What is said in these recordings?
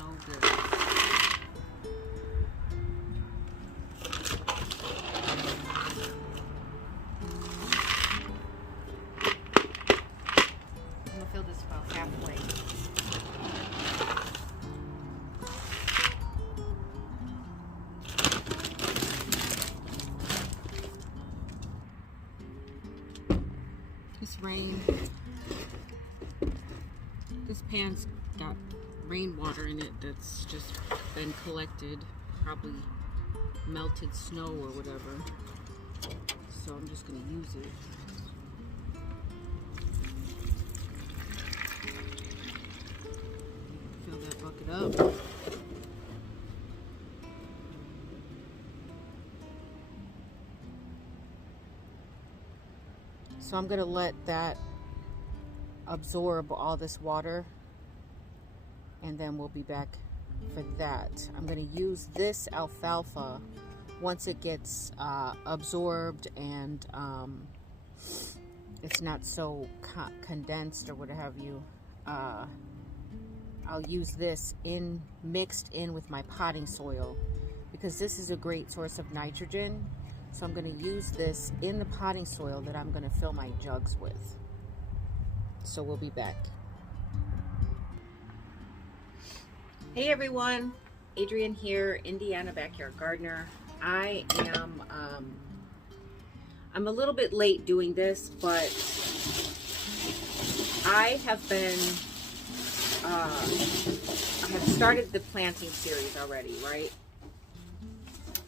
so good. I'm gonna fill this about halfway. This pan's got rainwater in it that's just been collected, probably melted snow or whatever. So I'm just going to use it. Fill that bucket up. So I'm going to let that absorb all this water, and then we'll be back for that. I'm going to use this alfalfa once it gets absorbed and it's not so condensed or what have you. I'll use this mixed in with my potting soil, because this is a great source of nitrogen. So I'm going to use this in the potting soil that I'm going to fill my jugs with. So we'll be back. Hey everyone, Adrienne here, Indiana Backyard Gardener. I am I'm a little bit late doing this, but I have started the planting series already, right?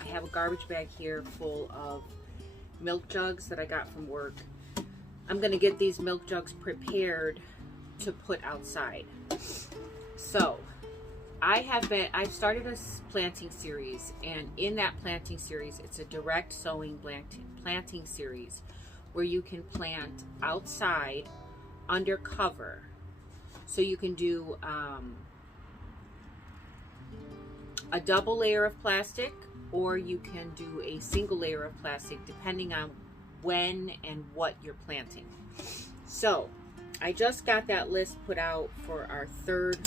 I have a garbage bag here full of milk jugs that I got from work. I'm going to get these milk jugs prepared to put outside. So I've started a planting series, and in that planting series, it's a direct sowing planting series where you can plant outside under cover. So you can do a double layer of plastic, or you can do a single layer of plastic depending on when and what you're planting. So I just got that list put out for our third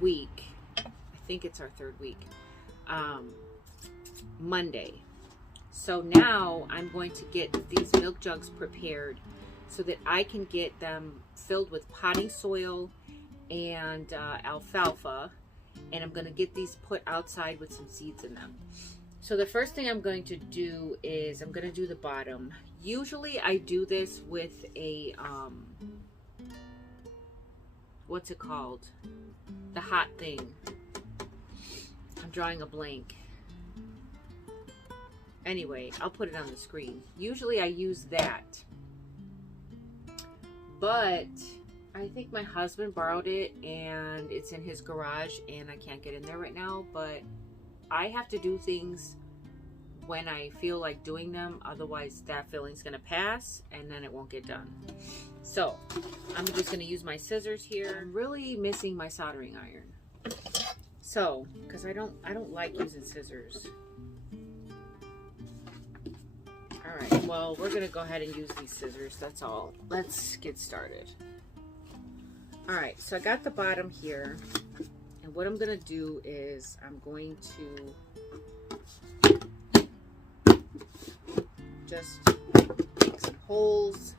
week. I think it's our third week, Monday. So now I'm going to get these milk jugs prepared so that I can get them filled with potting soil and alfalfa, and I'm going to get these put outside with some seeds in them. So the first thing I'm going to do is I'm going to do the bottom. Usually I do this with a what's it called? The hot thing. I'm drawing a blank. Anyway, I'll put it on the screen. Usually I use that, but I think my husband borrowed it and it's in his garage and I can't get in there right now, but I have to do things when I feel like doing them, otherwise that feeling's gonna pass and then it won't get done. So I'm just gonna use my scissors here. I'm really missing my soldering iron. So, because I don't like using scissors. Alright, well, we're gonna go ahead and use these scissors, that's all. Let's get started. Alright, so I got the bottom here, and what I'm gonna do is I'm going to just make some holes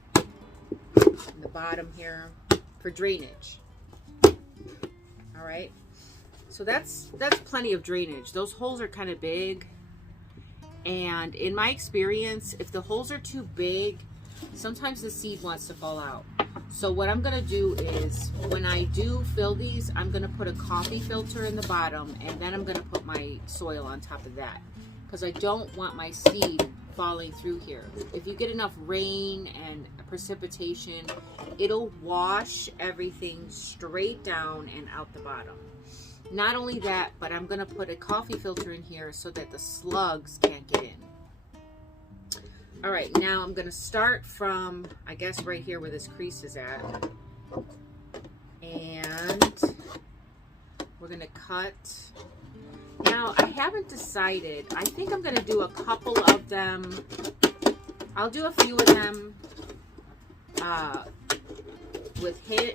in the bottom here for drainage. Alright, so that's plenty of drainage. Those holes are kind of big, and in my experience, if the holes are too big, sometimes the seed wants to fall out. So what I'm gonna do is, when I do fill these, I'm gonna put a coffee filter in the bottom, and then I'm gonna put my soil on top of that, because I don't want my seed falling through here. If you get enough rain and precipitation, it'll wash everything straight down and out the bottom. Not only that, but I'm gonna put a coffee filter in here so that the slugs can't get in. All right, now I'm gonna start from, I guess, right here where this crease is at. And we're gonna cut. Now, I haven't decided. I think I'm gonna do a couple of them. I'll do a few of them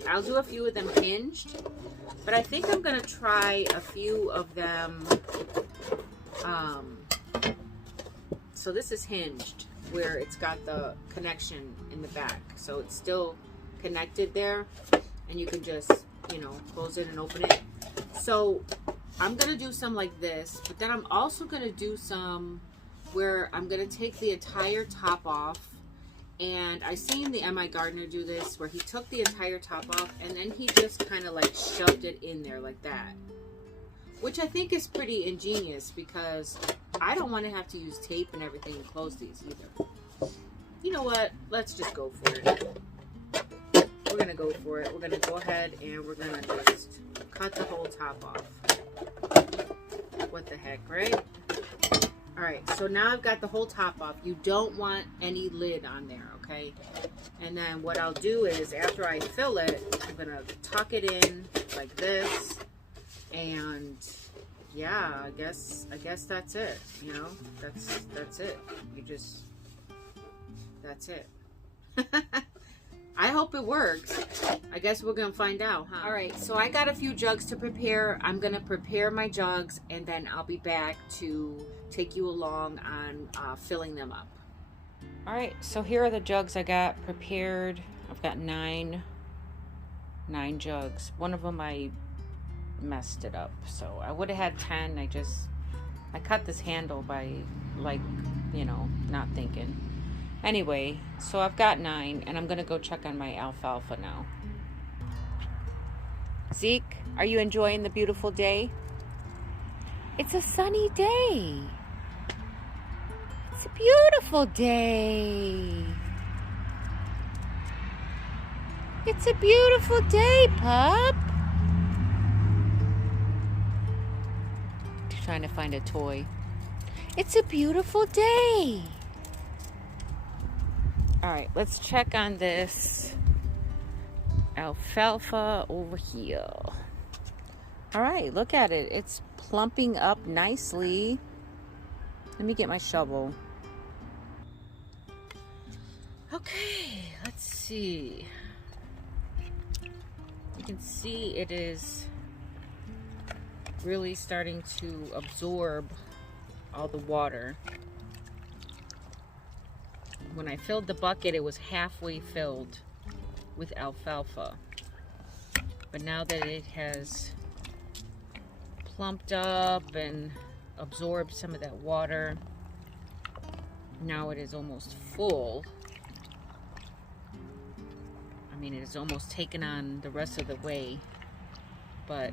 I'll do a few of them hinged. But I think I'm going to try a few of them. So this is hinged, where it's got the connection in the back. So it's still connected there. And you can just, you know, close it and open it. So I'm going to do some like this. But then I'm also going to do some where I'm going to take the entire top off. And I seen the MI Gardener do this, where he took the entire top off and then he just kind of like shoved it in there like that. Which I think is pretty ingenious, because I don't want to have to use tape and everything to close these either. You know what? Let's just go for it. We're going to go for it. We're going to go ahead and we're going to just cut the whole top off. What the heck, right? Alright, so now I've got the whole top off. You don't want any lid on there, okay? And then what I'll do is, after I fill it, I'm going to tuck it in like this. And yeah, I guess that's it, you know? That's it. That's it. I hope it works. I guess we're gonna find out, huh? All right, so I got a few jugs to prepare. I'm gonna prepare my jugs, and then I'll be back to take you along on filling them up. All right, so here are the jugs I got prepared. I've got nine jugs. One of them I messed it up, so I would have had 10. I cut this handle by, like, you know, not thinking. Anyway, so I've got 9, and I'm gonna go check on my alfalfa now. Zeke, are you enjoying the beautiful day? It's a sunny day. It's a beautiful day. It's a beautiful day, pup. Trying to find a toy. It's a beautiful day. All right, let's check on this alfalfa over here. All right, look at it. It's plumping up nicely. Let me get my shovel. Okay, let's see. You can see it is really starting to absorb all the water. When I filled the bucket, it was halfway filled with alfalfa. But now that it has plumped up and absorbed some of that water, now it is almost full. I mean, it has almost taken on the rest of the way, but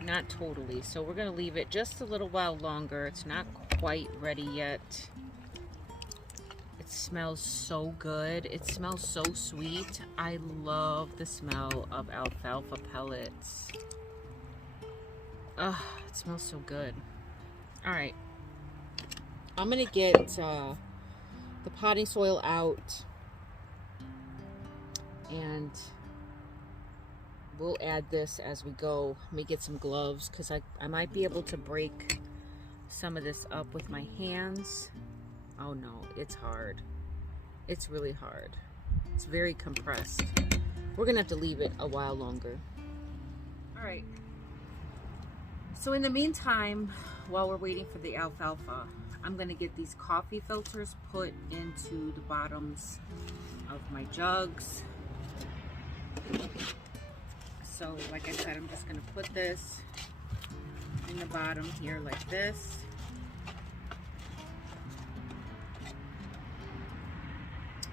not totally. So we're going to leave it just a little while longer. It's not quite ready yet. It smells so good. It smells so sweet. I love the smell of alfalfa pellets. Oh, it smells so good. All right. I'm going to get the potting soil out, and we'll add this as we go. Let me get some gloves, because I might be able to break some of this up with my hands. Oh no, it's hard. It's really hard. It's very compressed. We're gonna have to leave it a while longer. All right. So in the meantime, while we're waiting for the alfalfa, I'm gonna get these coffee filters put into the bottoms of my jugs. So, like I said, I'm just going to put this in the bottom here like this.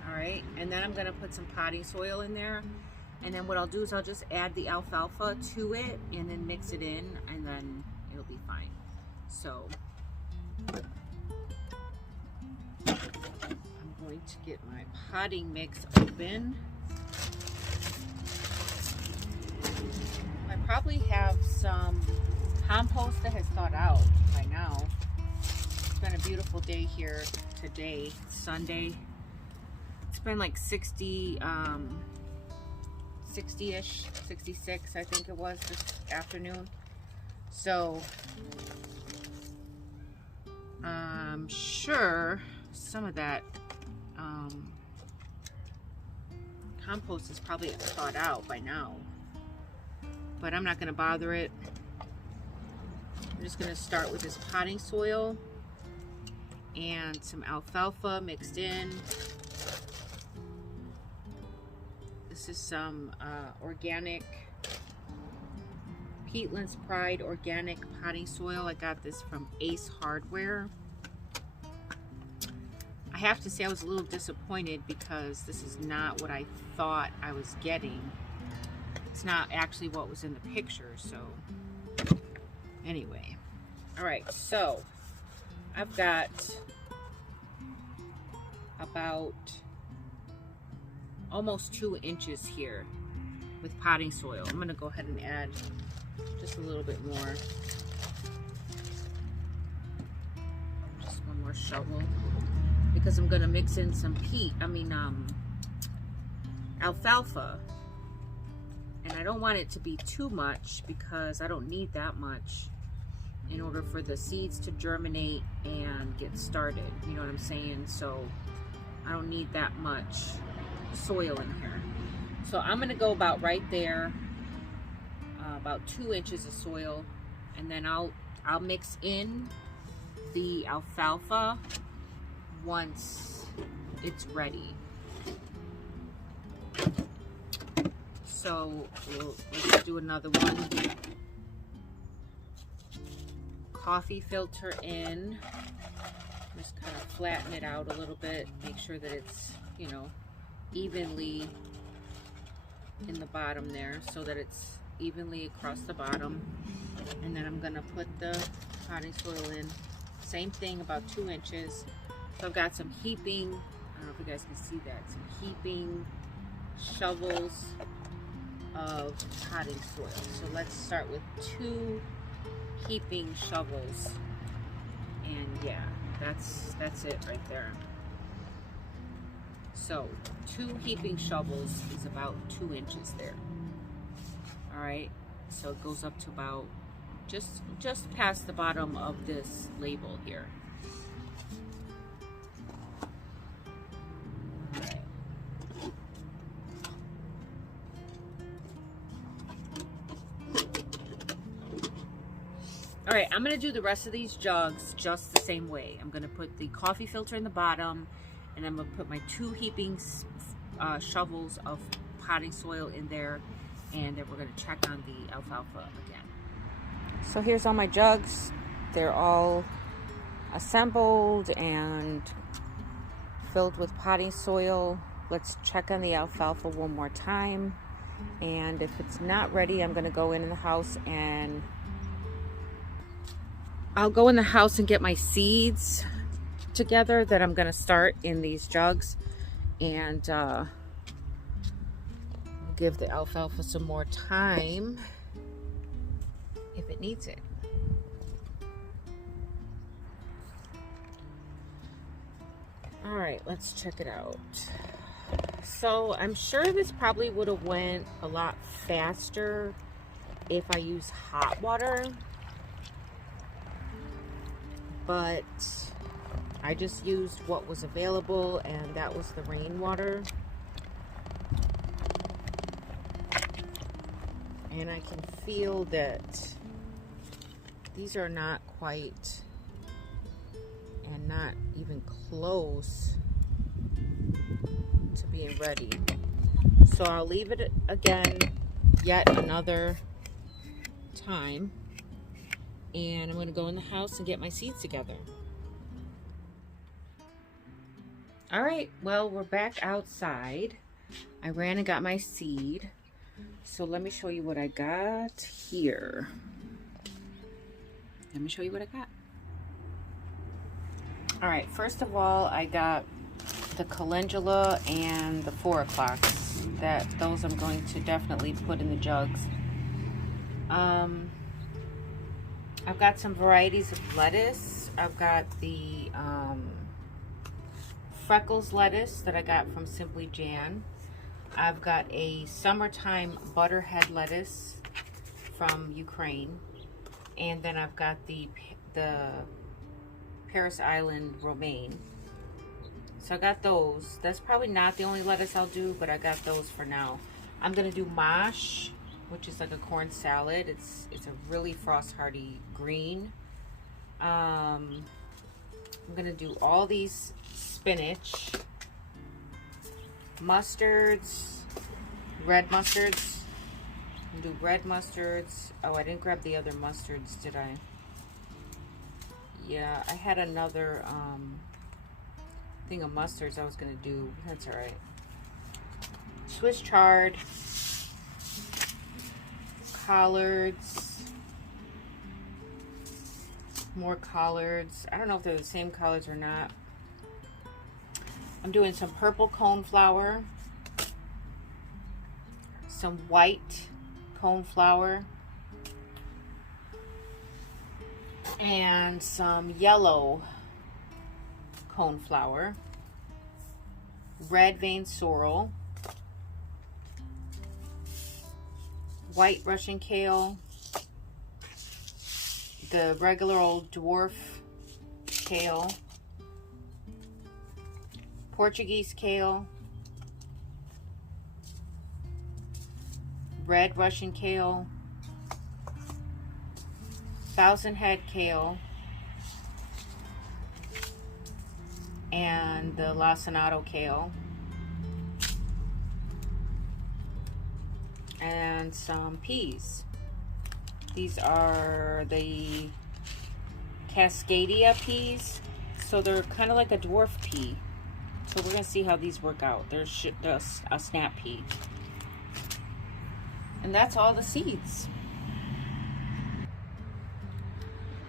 Alright, and then I'm going to put some potting soil in there. And then what I'll do is I'll just add the alfalfa to it and then mix it in, and then it'll be fine. So, I'm going to get my potting mix open. I probably have some compost that has thawed out by now. It's been a beautiful day here today. It's Sunday. It's been like 60-ish, 66 I think it was this afternoon. So I'm sure some of that compost is probably thawed out by now. but I'm not going to bother it. I'm just going to start with this potting soil and some alfalfa mixed in. This is some organic Peatland's Pride organic potting soil. I got this from Ace Hardware. I have to say I was a little disappointed because this is not what I thought I was getting. It's not actually what was in the picture, so anyway. All right, so I've got about almost 2 inches here with potting soil. I'm gonna go ahead and add just a little bit more. Just one more shovel because I'm gonna mix in some alfalfa. And I don't want it to be too much because I don't need that much in order for the seeds to germinate and get started. You know what I'm saying? So I don't need that much soil in here. So I'm gonna go about right there, about 2 inches of soil, and then I'll mix in the alfalfa once it's ready. So let's do another one. Coffee filter in. Just kind of flatten it out a little bit. Make sure that it's, you know, evenly in the bottom there so that it's evenly across the bottom. And then I'm going to put the potting soil in. Same thing, about 2 inches. So I've got some heaping, I don't know if you guys can see that, some heaping shovels of potting soil. So let's start with 2 heaping shovels, and yeah, that's it right there. So 2 heaping shovels is about 2 inches there. All right, so it goes up to about just past the bottom of this label here. All right, I'm gonna do the rest of these jugs just the same way. I'm gonna put the coffee filter in the bottom, and I'm gonna put my 2 heaping shovels of potting soil in there, and then we're gonna check on the alfalfa again. So here's all my jugs. They're all assembled and filled with potting soil. Let's check on the alfalfa one more time, and if it's not ready, I'm gonna go in the house and I'll go in the house and get my seeds together that I'm going to start in these jugs, and give the alfalfa some more time if it needs it. All right, let's check it out. So I'm sure this probably would have went a lot faster if I use hot water, but I just used what was available, and that was the rainwater. And I can feel that these are not quite, and not even close to being ready. So I'll leave it again yet another time, and I'm going to go in the house and get my seeds together. All right, well, we're back outside. I ran and got my seed. So let me show you what I got here. Let me show you what I got. All right, first of all, I got the calendula and the 4 o'clocks. Those I'm going to definitely put in the jugs. I've got some varieties of lettuce. I've got the Freckles lettuce that I got from Simply Jan. I've got a summertime butterhead lettuce from Ukraine, and then I've got the Paris Island romaine. So I got those. That's probably not the only lettuce I'll do, but I got those for now. I'm gonna do mash which is like a corn salad. It's a really frost hardy green. I'm gonna do all these spinach, mustards, red mustards. I'm gonna do red mustards. Oh, I didn't grab the other mustards, did I? Yeah, I had another thing of mustards I was gonna do. That's all right. Swiss chard, collards, more collards. I don't know if they're the same collards or not. I'm doing some purple cone flour, some white cone flour, and some yellow cone flour, red vein sorrel, white Russian kale, the regular old dwarf kale, Portuguese kale, red Russian kale, 1,000 head kale, and the lacinato kale, and some peas. These are the Cascadia peas, so they're kind of like a dwarf pea. So we're gonna see how these work out. There's a snap pea, and that's all the seeds.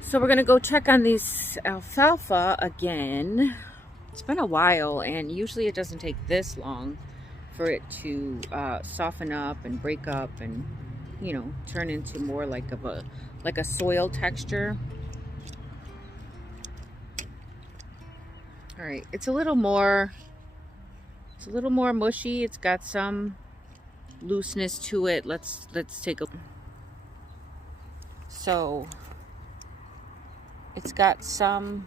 So we're gonna go check on these alfalfa again. It's been a while, and usually it doesn't take this long for it to soften up and break up and, you know, turn into more like a soil texture. All right, it's a little more mushy. It's got some looseness to it. Let's take a. So it's got some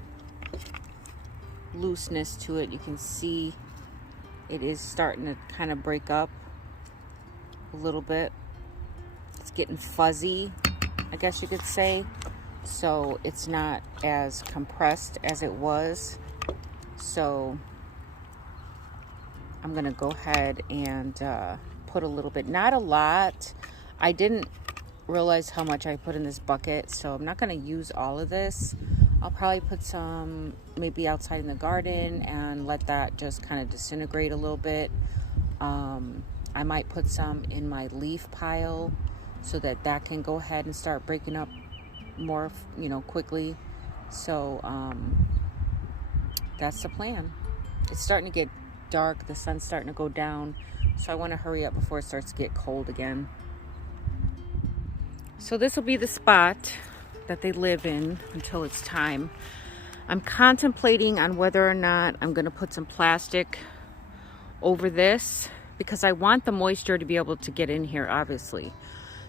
looseness to it. You can see it is starting to kind of break up a little bit. It's getting fuzzy, I guess you could say. So it's not as compressed as it was. So I'm gonna go ahead and put a little bit, not a lot. I didn't realize how much I put in this bucket, so I'm not gonna use all of this. I'll probably put some maybe outside in the garden and let that just kind of disintegrate a little bit. I might put some in my leaf pile so that can go ahead and start breaking up more, you know, quickly. So that's the plan. It's starting to get dark. The sun's starting to go down, so I want to hurry up before it starts to get cold again. So this will be the spot that they live in until it's time. I'm contemplating on whether or not I'm going to put some plastic over this, because I want the moisture to be able to get in here, obviously.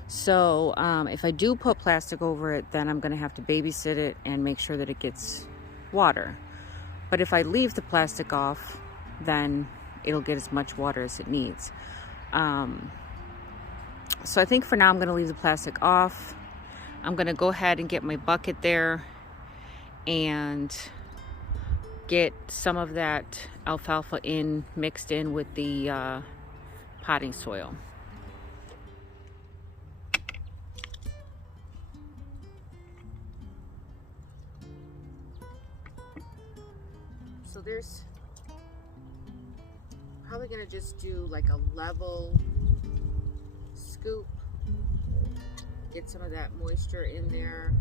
So if I do put plastic over it, then I'm going to have to babysit it and make sure that it gets water. But if I leave the plastic off, then it'll get as much water as it needs. So I think for now I'm going to leave the plastic off. I'm going to go ahead and get my bucket there and get some of that alfalfa mixed in with the potting soil. So there's probably going to just do like a level scoop, get some of that moisture in there,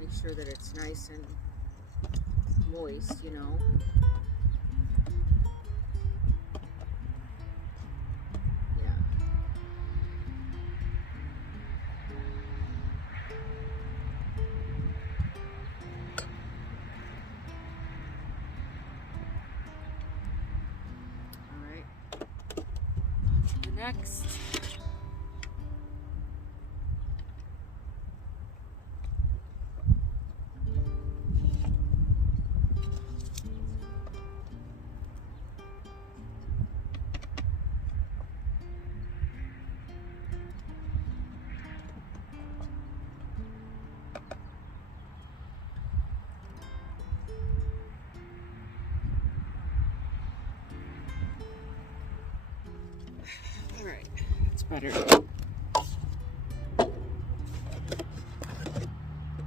make sure that it's nice and moist, you know. Yeah. All right. On to the next. right, that's better.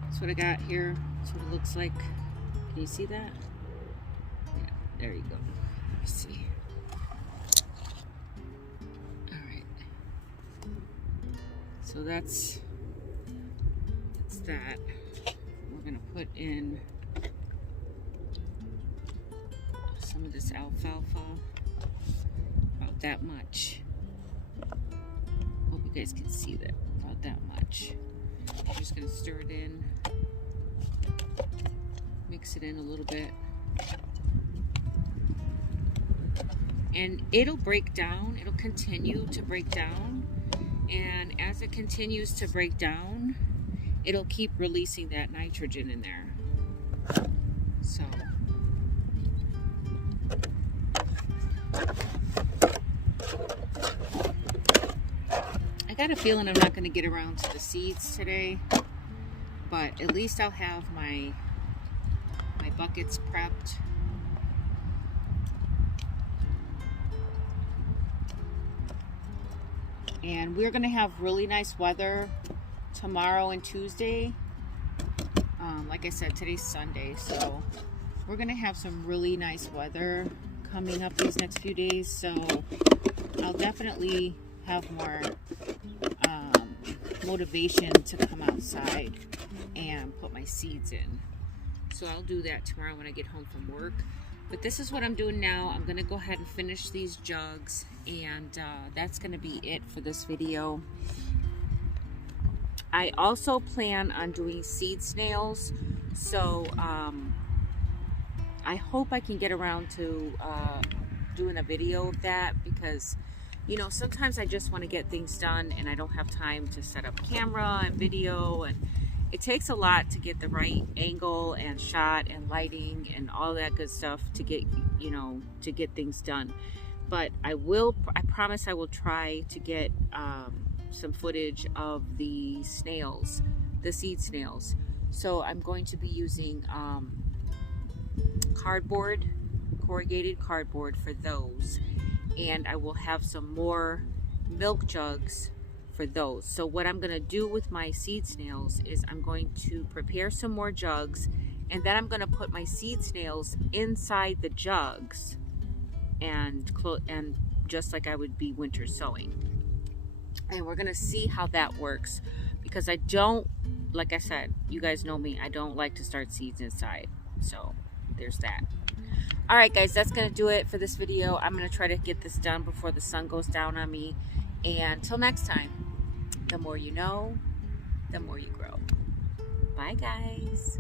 That's what I got here. That's what it looks like. Can you see that? Yeah, there you go. Let me see. All right. So that's that. We're gonna put in some of this alfalfa, about that much. Hope you guys can see that, about that much. I'm just gonna stir it in, mix it in a little bit, and it'll break down. It'll continue to break down, and as it continues to break down, it'll keep releasing that nitrogen in there. So I got a feeling I'm not going to get around to the seeds today, but at least I'll have my buckets prepped. And we're going to have really nice weather tomorrow and Tuesday. Like I said, today's Sunday, so we're going to have some really nice weather coming up these next few days. So I'll definitely have more motivation to come outside and put my seeds in. So I'll do that tomorrow when I get home from work. But this is what I'm doing now. I'm going to go ahead and finish these jugs, and that's going to be it for this video. I also plan on doing seed snails, so I hope I can get around to doing a video of that, because you know, sometimes I just want to get things done and I don't have time to set up camera and video, and it takes a lot to get the right angle and shot and lighting and all that good stuff to get, you know, to get things done. But I promise I will try to get some footage of the snails, the seed snails. So I'm going to be using cardboard, corrugated cardboard for those, and I will have some more milk jugs for those. So what I'm going to do with my seed snails is I'm going to prepare some more jugs, and then I'm going to put my seed snails inside the jugs and just like I would be winter sowing. And we're going to see how that works, because I don't, like I said, you guys know me, I don't like to start seeds inside. So there's that. All right, guys, that's going to do it for this video. I'm going to try to get this done before the sun goes down on me. And until next time, the more you know, the more you grow. Bye, guys.